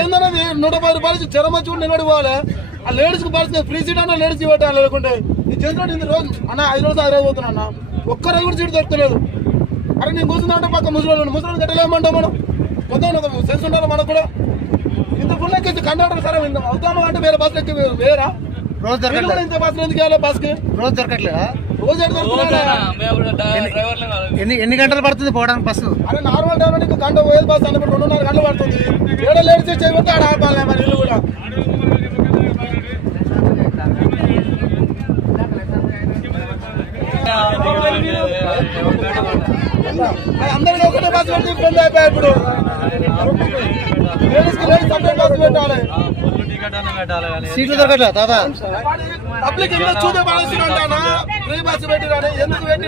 ఏందన్నది 110 రూపాయలు జ్వరం వచ్చి కూడా నిలబడి పోవాలి. ఆ లేడీస్ కి పరిస్థితి ఫ్రీ సీట్ అన్న లేడీస్ కి పెట్టాలి. లేకుంటే ఈ చేసిన రోజు అన్న 5 రోజులు 6 రోజు పోతున్నా అన్న, ఒక్క రోజు కూడా సీట్ దొరకలేదు. అరే నేను కూర్చుందా పక్క ముసలి కట్టలేమంటాం మనం. కొంత సెన్స్ ఉండాలి మనకు కూడా. ఇంత ఫుల్ ఎక్కి కండక్టర్ సరే అవుతామా అంటే వేరే బస్సు ఎక్కి వేరా రోజు దొరకట్లేదు. ఇంత బస్సు ఎందుకు వెళ్ళాలి? బస్ కి రోజు దొరకట్లేదా? రోజు ఎన్ని గంటలు పడుతుంది పోవడానికి బస్సు? అరే నార్మల్ టైం అంటే గంట పోయేది బస్సు అన్నప్పుడు 2.5 గంటలు పడుతుంది. ఏడ లేడీస్ చేయబడితే ఆడ ఆపాలి మరి ఇల్లు కూడా. అందరికీ ఒకటే బస్సు పెట్టి ఇబ్బంది అయిపోయాయి. ఇప్పుడు లేడీస్ కి లేడీస్ సపరేట్ బస్సు పెట్టాలి. సీట్లు దొరకట్లేదు దాదా. పబ్లిక్ చూసే బాగా ఫ్రీ బస్సు పెట్టినా ఎందుకు పెట్టి